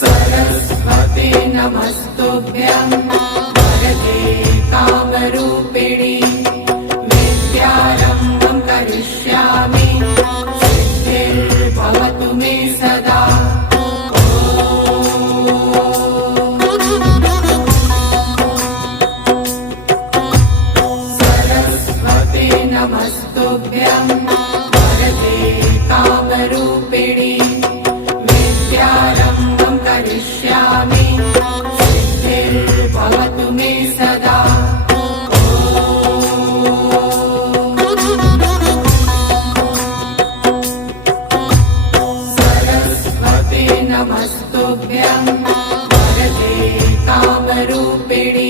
सरस्वते नमस्तुभ्यं वरदे कामरूपिणि विद्यारम्भं करिष्यामि सिद्धिर्भवतु मे सदा। सरस्वते नमस्तुभ्यं वरदे कामरूपिणि विद्यारम्भं करिष्यामि सिद्धिर्भवतु मे सदा। सरस्वते नमस्तुभ्यं वरदे कामरूपिणि